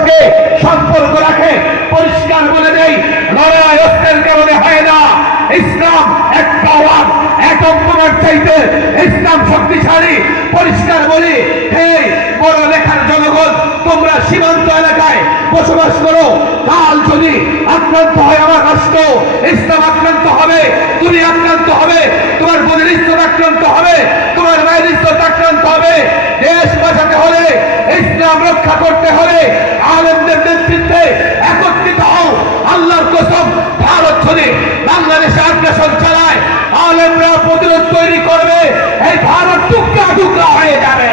সঙ্গে সম্পর্ক রাখে, পরিষ্কার বলে দেই, লড়াই অস্ত্রের কারণে হয় না। ইসলাম এক পাওয়ার এক অঙ্কমার চাইতে ইসলাম শক্তিশালী। পরিষ্কার বলি হে বড় লেখার জনগণ, তোমরা সীমান্ত এলাকায় বসবাস করো। কাল যদি আক্রান্ত হয় আমার রাষ্ট্র, ইসলাম আক্রান্ত হবে তুমি আক্রান্ত হবে, তোমার বোনের ইজ্জত আক্রান্ত হবে তোমার মায়ের ইজ্জত আক্রান্ত হবে দেশ বাঁচাতে হলে ইসলাম রক্ষা করতে হলে আলেমদের নেতৃত্বে একত্রিত হও। আল্লাহর কসম ভারত যদি বাংলাদেশে আগ্রাসন চালায়। আলেমরা প্রতিরোধ তৈরি করবে। এই ভারত টুকরা টুকরা হয়ে যাবে।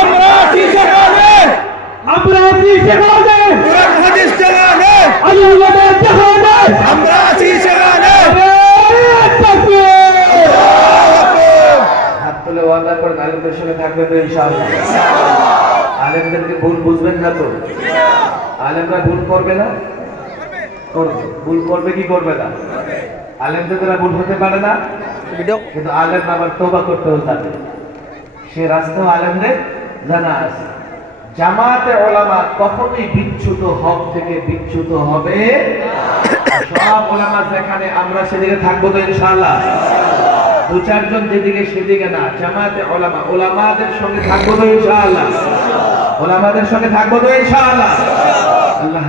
আমরা আছি সেখানে। তুলে ওয়াদা করেন আলেমদের সঙ্গে থাকবেন তো ইনশাআল্লাহ। আলেমদেরকে ভুল বুঝবেন না তো? আলেমরা ভুল করবে না? করবে। ভুল করবে কি করবে না? আলেমদের দ্বারা ভুল হতে পারে না? কিন্তু আলেম আবার তোবা করতেও জানে সে রাস্তাও আলেমদের জানা আছে। জামাতে ওলামা কখনোই বিচ্যুত হক থেকে বিচ্যুত হবে সব ওলামা যেখানে আমরা সেদিকে থাকব তো ইনশাআল্লাহ। দু চারজন যেদিকে সেদিকে না জামাতে ওলামা, ওলামাদের সঙ্গে থাকব তো ইনশাআল্লাহ। ওলামাদের সঙ্গে থাকব তো ইনশাআল্লাহ। আল্লাহ